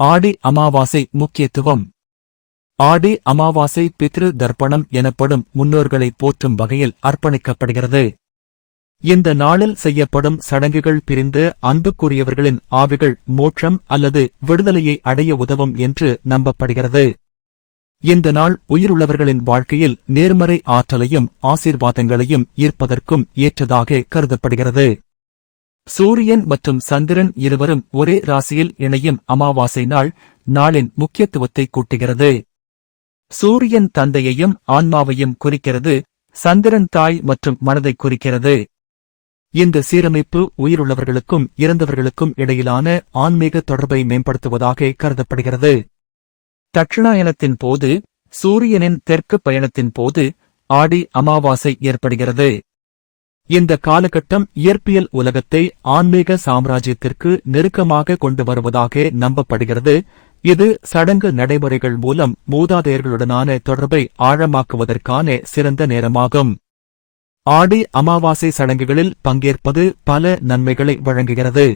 ஆடி அமாவாசை முக்கியத்துவம். ஆடி அமாவாசை பித்ரு தர்ப்பணம் எனப்படும் முன்னோர்களை போற்றும் வகையில் அர்ப்பணிக்கப்படுகிறது. இந்த நாளில் செய்யப்படும் சடங்குகள் பிரிந்து அன்புக்குரியவர்களின் ஆவிகள் மோட்சம் அல்லது விடுதலையை அடைய உதவும் என்று நம்பப்படுகிறது. இந்த நாள் உயிருள்ளவர்களின் வாழ்க்கையில் நேர்மறை ஆற்றலையும் ஆசீர்வாதங்களையும் ஈர்ப்பதற்கும் ஏற்றதாக கருதப்படுகிறது. சூரியன் மற்றும் சந்திரன் இருவரும் ஒரே ராசியில் இணையும் அமாவாசை நாள் நாளின் முக்கியத்துவத்தை கூட்டுகிறது. சூரியன் தந்தையையும் ஆன்மாவையும் குறிக்கிறது, சந்திரன் தாய் மற்றும் மனதை குறிக்கிறது. இந்த சீரமைப்பு உயிருள்ளவர்களுக்கும் இறந்தவர்களுக்கும் இடையிலான ஆன்மீக தொடர்பை மேம்படுத்துவதாக கருதப்படுகிறது. தட்சிணாயனத்தின் போது, சூரியனின் தெற்கு பயணத்தின் போது ஆடி அமாவாசை ஏற்படுகிறது. இந்த காலகட்டம் இயற்பியல் உலகத்தை ஆன்மீக சாம்ராஜ்யத்திற்கு நெருக்கமாக கொண்டு வருவதாக நம்பப்படுகிறது. இது சடங்கு நடைமுறைகள் மூலம் மூதாதையர்களுடனான தொடர்பை ஆழமாக்குவதற்கான சிறந்த நேரமாகும். ஆடி அமாவாசை சடங்குகளில் பங்கேற்பது பல நன்மைகளை வழங்குகிறது.